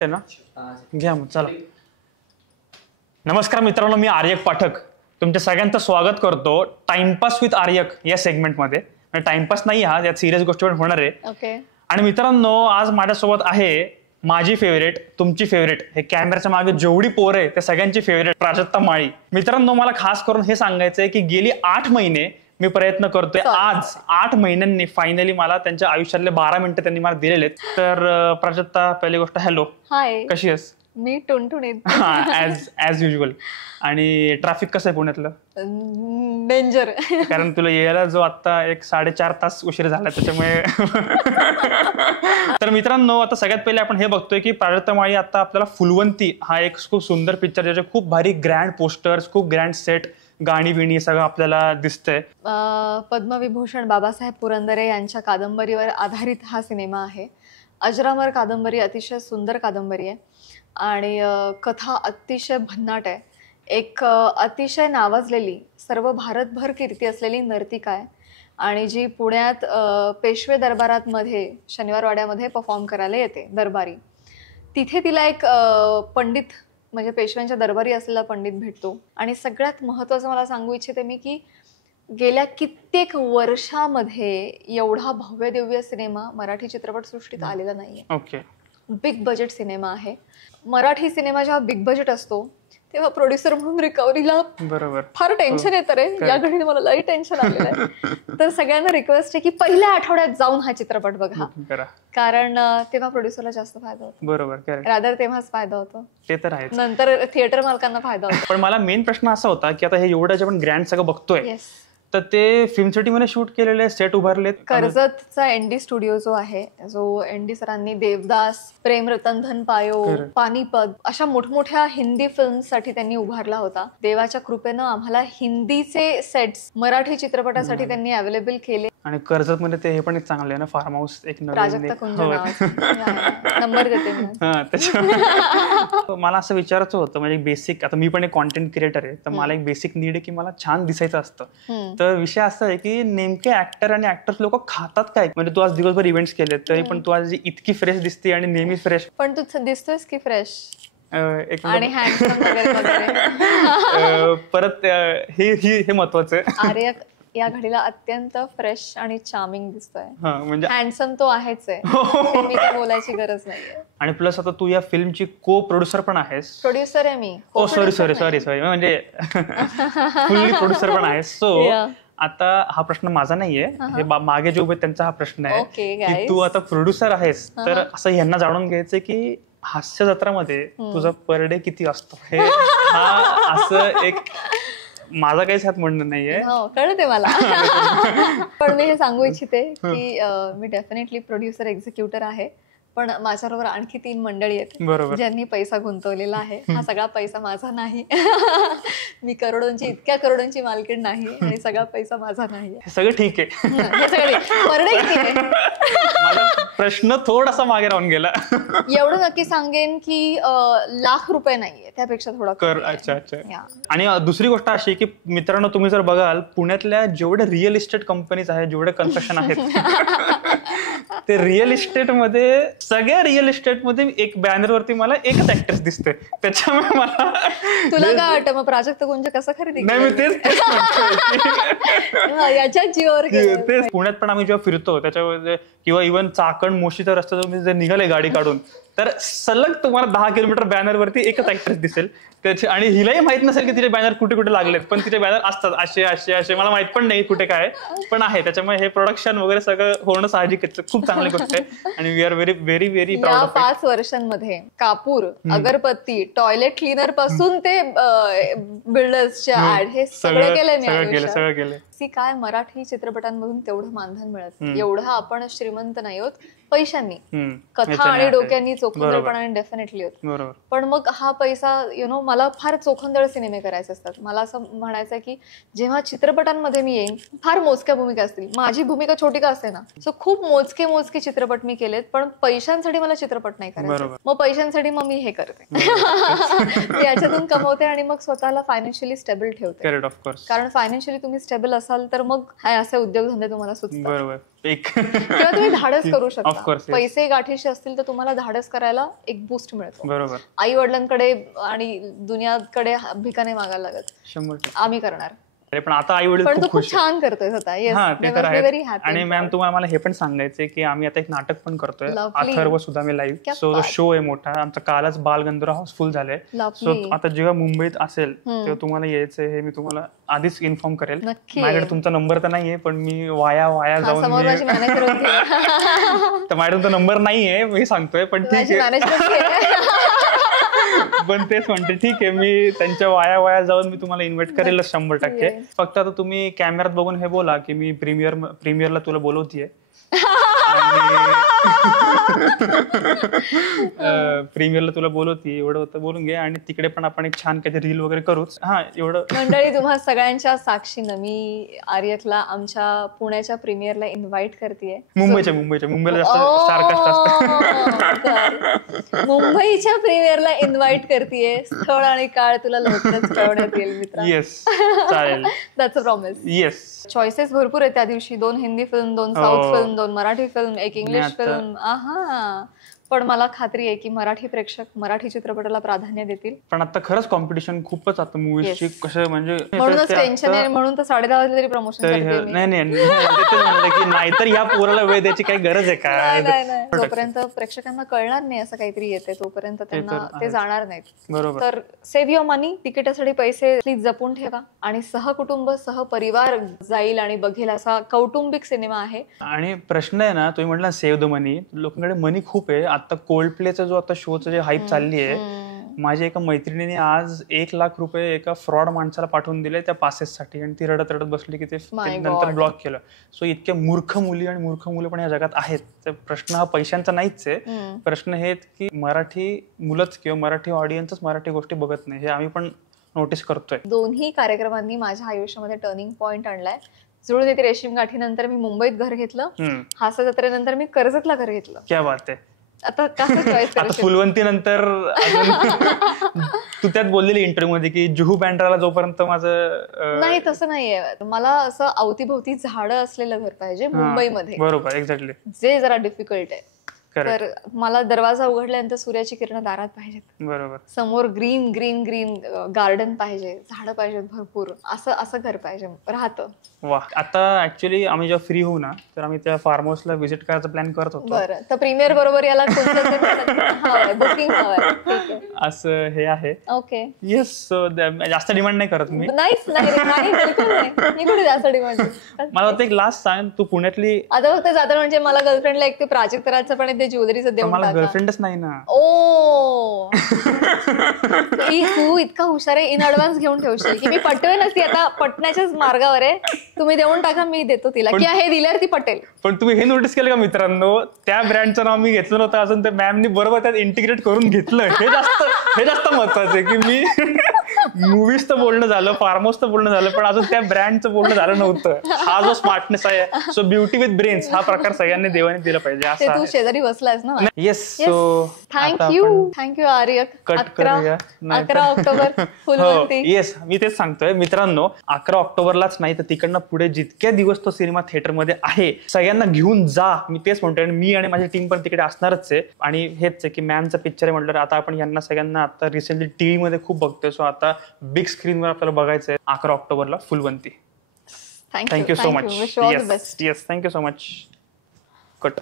आहे ना, घ्या मग चला. नमस्कार मित्रांनो, मी आर्यक पाठक तुमच्या सगळ्यांचं स्वागत करतो टाइमपास विथ आर्यक या सेगमेंटमध्ये. टाइमपास नाही हा, यात सिरियस गोष्टी पण होणार आहे. ओके. आणि मित्रांनो, आज माझ्यासोबत आहे माझी फेवरेट, तुमची फेवरेट, हे कॅमेऱ्याच्या मागे जेवढी पोरं आहे त्या सगळ्यांची फेवरेट प्राजक्ता माळी. मित्रांनो, मला खास करून हे सांगायचंय की गेली 8 महिने मी प्रयत्न करतोय. आज 8 महिन्यांनी फायनली मला त्यांच्या आयुष्यातले 12 मिनिटं त्यांनी मला दिलेले. तर प्राजक्ता, पहिली गोष्ट हॅलो, हाय. कशी आहेस? मी टुणटुणीत. As usual. आणि ट्रॅफिक कसं आहे पुण्यातलं? डेंजर. कारण तुला यायला जो आता 1.5-4 तास उशीर झाला त्याच्यामुळे. तर मित्रांनो, आता सगळ्यात पहिले आपण हे बघतोय की प्राजक्ता माळी आता आपल्याला फुलवंती हा एक खूप सुंदर पिक्चर, ज्याचे खूप भारी ग्रँड पोस्टर्स, खूप ग्रँड सेट, गाणी बिणी सगळं आपल्याला दिसतंय. पद्मविभूषण बाबासाहेब पुरंदरे यांच्या कादंबरीवर आधारित हा सिनेमा आहे. अजरामर कादंबरी, अतिशय सुंदर कादंबरी आहे आणि कथा अतिशय भन्नाट आहे. एक अतिशय नावाजलेली, सर्व भारतभर कीर्ती असलेली नर्तिका आहे आणि जी पुण्यात पेशवे दरबारात मध्ये शनिवारवाड्यामध्ये परफॉर्म करायला येते दरबारी. तिथे तिला एक पंडित, म्हणजे पेशव्यांच्या दरबारी असलेला पंडित भेटतो. आणि सगळ्यात महत्त्वाचं मला सांगू इच्छिते मी की गेल्या कित्येक वर्षामध्ये एवढा भव्य दिव्य सिनेमा मराठी चित्रपटसृष्टीत आलेला नाहीये. ओके. बिग बजेट सिनेमा आहे. मराठी सिनेमा जेव्हा बिग बजेट असतो तेव्हा प्रोड्युसर म्हणून रिकव्हरीला बरोबर फार टेन्शन येतं रे. या घडीने मला लई टेन्शन आलेलं आहे. तर सगळ्यांना रिक्वेस्ट आहे की पहिल्या आठवड्यात जाऊन हा चित्रपट बघा, कारण तेव्हा प्रोड्युसरला जास्त फायदा होतो. बरोबर. रादर तेव्हाच फायदा होतो, ते तर आहे. नंतर थिएटर मालकांना फायदा होतो. पण मला मेन प्रश्न असा होता की आता हे एवढं जे आपण ग्रँड सगळं बघतोय, तर ते फिल्म सिटी मध्ये शूट केलेले सेट उभारलेत. कर्जतचा एनडी स्टुडिओ जो आहे, जो एनडी सरांनी देवदास, प्रेम रतन धन पायो, पानिपत अशा मोठमोठ्या हिंदी फिल्मसाठी त्यांनी उभारला होता. देवाच्या कृपेनं आम्हाला हिंदीचे सेट्स मराठी चित्रपटासाठी त्यांनी अवेलेबल केले. आणि कर्जत मध्ये ते हे पण एक चांगलं आहे ना, फार्म हाऊस, एक प्राजक्ता कुंज नंबर देते. मला असं विचारायचं होतं, म्हणजे बेसिक, आता मी पण एक कॉन्टेंट क्रिएटर आहे, तर मला एक बेसिक नीड आहे की मला छान दिसायचं असतं. तर विषय असा आहे की नेमके ऍक्टर आणि ऍक्टर्स लोक खातात काय? म्हणजे तू आज दिवसभर इव्हेंट्स केले तरी पण तू आज इतकी फ्रेश दिसते आणि नेहमी फ्रेश. पण तू दिसतोयस की फ्रेश आणि हँडसम वगैरे. परत हे महत्वाचं आहे. अरे या घडीला अत्यंत फ्रेश आणि चार्मिंग दिसतोय. म्हणजे हँडसम तो आहेच आहे, मी काय बोलायची गरज नाहीये. आणि प्लस आता तू या फिल्मची को प्रोड्युसर पण आहेस. प्रोड्युसर आहे मी. सॉरी म्हणजे फुल्ली प्रोड्युसर पण आहेस. सो आता हा प्रश्न माझा नाहीये, हे मागे जे उभे त्यांचा हा प्रश्न आहे की तू आता प्रोड्युसर आहेस, तर असं यांना जाणून घ्यायचंय की हास्य जत्रामध्ये तुझा पर डे किती असतो. हे हा असं एक माझा काहीच हात म्हणणं नाहीये, कळते मला. पण मी हे सांगू इच्छिते की मी डेफिनेटली प्रोड्युसर एक्झिक्युटर आहे, पण माझ्याबरोबर आणखी 3 मंडळी आहेत ज्यांनी पैसा गुंतवलेला आहे. हा सगळा पैसा माझा नाही. मी इतक्या करोडोंची मालकीण नाही आणि सगळा पैसा माझा नाही. सगळं ठीक आहे, हे सगळं परडे किती आहे. माझा प्रश्न थोडासा मागे राहून गेला. एवढं नक्की सांगेन की लाख रुपये नाहीये, त्यापेक्षा थोडा कर. अच्छा. आणि दुसरी गोष्ट अशी की मित्रांनो, तुम्ही जर बघाल पुण्यातल्या जेवढे रिअल इस्टेट कंपनीज आहेत, जेवढे कन्स्ट्रक्शन आहेत, ते रिअल इस्टेट मध्ये, सगळ्या रिअल इस्टेट मध्ये एक बॅनर वरती मला एकच ऍक्टर्स दिसते. त्याच्यामुळे मला, तुला काय वाटतं मग प्राजक्ता कुंज कसं खरेदी? नाही, मी तेच याच्याच जीवावर. तेच पुण्यात पण आम्ही जेव्हा फिरतो त्याच्यामध्ये, किंवा इव्हन चाकण मोशीचा रस्ता जर निघाले गाडी काढून, तर सलग तुम्हाला 10 किलोमीटर बॅनर वरती एकच ऍक्ट्रेस दिसेल. त्याचे, आणि हिलाही माहित नसेल की तिचे बॅनर कुठे कुठे लागलेत, पण तिचे बॅनर असतात असे मला माहित पण नाही कुठे काय, पण आहे. त्याच्यामुळे हे प्रोडक्शन वगैरे सगळं होणं साहजिक आहे. खूप चांगली गोष्ट आहे आणि we are very very very proud of it. 5 वर्षांमध्ये कापूर, अगरबत्ती, टॉयलेट क्लीनर पासून ते बिल्डर्सच्या ऍड, हे सगळं केलंय मी. सगळं केलंय. काय मराठी चित्रपटांमधून तेवढं मानधन मिळत, एवढं आपण श्रीमंत नाही होत पैशांनी, कथा आणि डोक्यांनी, चोखंदळपणाने डेफिनेटली होत. पण मग हा पैसा मला फार चोखंदळ सिनेमे करायचे असतात. मला असं म्हणायचं की जेव्हा चित्रपटांमध्ये मी येईन, फार मोजक्या भूमिका असतील. माझी भूमिका छोटी का असते ना, सो खूप मोजके चित्रपट मी केलेत, पण पैशांसाठी मला चित्रपट नाही करायचे. मग पैशांसाठी मग मी हे करते. मी याच्यातून कमवते आणि मग स्वतःला फायनान्शियली स्टेबल ठेवते. कारण फायनान्शियली तुम्ही स्टेबल असाल तर मग हे असे उद्योगधंदे तुम्हाला सुचतात. बरोबर. एक किंवा तुम्ही धाडस करू Of शकता. course, yes. पैसे गाठीशी असतील तर तुम्हाला धाडस करायला एक बूस्ट मिळतो. बरोबर. आई वडिलांकडे आणि दुनियाकडे भिका नाही मागायला लागत. 100%. आम्ही करणार. अरे पण आता आई वडील पण खूप तू खुश खूप छान करतोय स्वतः. येस, हा ते तर व्हेरी आहे. हॅपी. आणि मॅम तुम्हाला मला हे पण सांगायचंय की आम्ही आता एक नाटक पण करतोय, Lovely. अथर्व सुद्धा मी लाईव्ह. क्या सो बात. शो आहे मोठा आमचा. कालच बालगंधर्व हाऊसफुल झालंय. So Lovely. आता जेव्हा मुंबईत असेल तेव्हा तुम्हाला यायचंय हे मी तुम्हाला आधीच इन्फॉर्म करेल. नक्की. माझ्याकडे तुमचा नंबर तर नाहीये पण मी वाया हा, जाऊन समोर माझी मॅनेजर होती. तर माझ्याकडे तो नंबर नाहीये मी सांगतोय पण ठीक माझी आहे. मॅनेजर पण तेच म्हणते ठीक आहे मी त्यांच्या वाया जाऊन मी तुम्हाला इन्व्हाइट करेलच 100%. Yes. फक्त आता तुम्ही कॅमेऱ्यात बघून हे बोला की मी प्रीमियरला तुला बोलवतीये. प्रीमियरला तुला बोलवती एवढं होतं बोलून घे आणि तिकडे पण आपण एक छान काहीतरी रील वगैरे करूच. हा एवढं. मंडळी, तुम्हा सगळ्यांच्या साक्षीनं मी आर्यकला आमच्या पुण्याच्या प्रीमियरला इन्व्हाइट करतेय. मुंबईला जास्त स्टारकास्ट असतं. मुंबईच्या प्रीमियरला इन्व्हाइट करतेय. स्थळ आणि काळ तुला लवकरच कळवण्यात येईल मित्रा. येस चालेल. That's a promise. Yes. Choices भरपूर आहे त्या दिवशी. 2 Hindi film, 2 south film, 2 Marathi film, 1 English film. आहा. पण मला खात्री आहे की मराठी प्रेक्षक मराठी चित्रपटाला प्राधान्य देतील. पण आता खरंच कॉम्पिटिशन खूपच आता मूवीजची कसं म्हणजे म्हणूनच टेन्शन आहे. म्हणून तर 10:30 वाजले तरी प्रमोशन करते मी. नाही म्हणलं की नाहीतर या पोराला वेळ द्यायची काही गरज आहे का. नाही. जोपर्यंत प्रेक्षकांना कळणार नाही असं काहीतरी येते तोपर्यंत त्यांना ते जाणार नाहीत. बरोबर. तर सेव्ह युअर मनी. तिकिटासाठी पैसे प्लीज जपून ठेवा आणि सहकुटुंब सहपरिवार जाईल आणि बघेल असा कौटुंबिक सिनेमा आहे. आणि प्रश्न आहे ना तुम्ही म्हटलं सेव्ह द मनी. लोकांकडे मनी खूप आहे. आता कोल्ड प्लेचा जो आता शोचं जे हाईप चालली आहे, माझ्या एका मैत्रिणीने आज 1 लाख रुपये एका फ्रॉड माणसाला पाठवून दिले त्या पासेससाठी आणि ती रडत बसली की ते नंतर ब्लॉक केलं. सो इतक्या मूर्ख मुली आणि मूर्ख मुलं पण या जगात आहेत. तर प्रश्न हा पैशांचा नाहीच आहे. प्रश्न हे की मराठी मुलंच किंवा मराठी ऑडियन्सच मराठी गोष्टी बघत नाही हे आम्ही पण नोटीस करतोय. दोन्ही कार्यक्रमांनी माझ्या आयुष्यामध्ये टर्निंग पॉइंट आणलाय. जुळून येते रेशीम गाठीनंतर मी मुंबईत घर घेतलं. हास्य जत्रेनंतर मी कर्जतला घर घेतलं. क्या बात आहे. आता कसं चॉईस आता फुलवंती नंतर तू त्यात बोललेली इंटरव्ह्यू मध्ये की जुहू बँड्राला जोपर्यंत माझं नाही तसं नाहीये. मला असं अवतीभोवती झाडं असलेलं घर पाहिजे मुंबईमध्ये. बरोबर. एक्झॅक्टली. जे जरा डिफिकल्ट आहे. तर मला दरवाजा उघडल्यानंतर सूर्याची किरण दारात पाहिजेत. बरोबर. समोर ग्रीन ग्रीन ग्रीन गार्डन पाहिजे, झाडं पाहिजेत भरपूर. असं घर पाहिजे राहतं. वा. आता ऍक्च्युअली आम्ही जेव्हा फ्री होऊ ना तर आम्ही त्या फार्म हाऊसला व्हिजिट करायचा प्लॅन करत होतो. बरं. तर प्रीमियर बरोबर याला बुकिंग हवंय. असं हे आहे. ओके. येस. सो जास्त डिमांड नाही करत मी. नाही बिलकुल नाही. मी कुठे जास्त डिमांड. मला वाटतं एक लास्ट सांग तू पुण्यातली. आता फक्त जातं म्हणजे मला गर्लफ्रेंडला एक ते प्राजक्तराचं पण ते ज्वेलरीचं देऊन मला टाका. गर्लफ्रेंडच नाही ना. ओ तू इतका हुशार आहे. इन ऍडव्हान्स घेऊन ठेवशील की मी पटवेनच. ती आता पटण्याच्याच मार्गावर आहे. तुम्ही देऊन टाका मी देतो तिला की हे दिल्यावर ती पटेल. पण तुम्ही हे नोटीस केलं का मित्रांनो त्या ब्रँडचं नाव मी घेतलं नव्हतं अजून त्या मॅमनी बरोबर त्यात इंटिग्रेट करून घेतलं. हे जास्त महत्वाचं आहे की मी मूवीज तर बोलणं झालं, फार्म हाऊस तर बोलणं झालं पण अजून त्या ब्रँडचं बोलणं झालं नव्हतं. हा जो स्मार्टनेस आहे. सो ब्युटी विथ ब्रेन्स हा प्रकार सगळ्यांनी देवाने दिला पाहिजे असं. तू शेजारी बसलास ना. Yes. So thank you Aryak. Cut करूया. 11 ऑक्टोबर फुलवंती. येस मी तेच सांगतोय मित्रांनो. 11 ऑक्टोबरलाच नाही तर तिकडनं पुढे जितक्या दिवस तो सिनेमा थिएटरमध्ये आहे सगळ्यांना घेऊन जा. मी तेच म्हणतोय. मी आणि माझी टीम पण तिकडे असणारच आहे. आणि हेच आहे की मॅमचा पिक्चर आहे म्हटलं आता आपण यांना सगळ्यांना आता रिसेंटली टीव्ही मध्ये खूप बघतोय. सो आता बिग स्क्रीनवर आपल्याला बघायचं आहे 11 ऑक्टोबरला Phulwanti. Thank you so much. Yes thank you so much. Cut.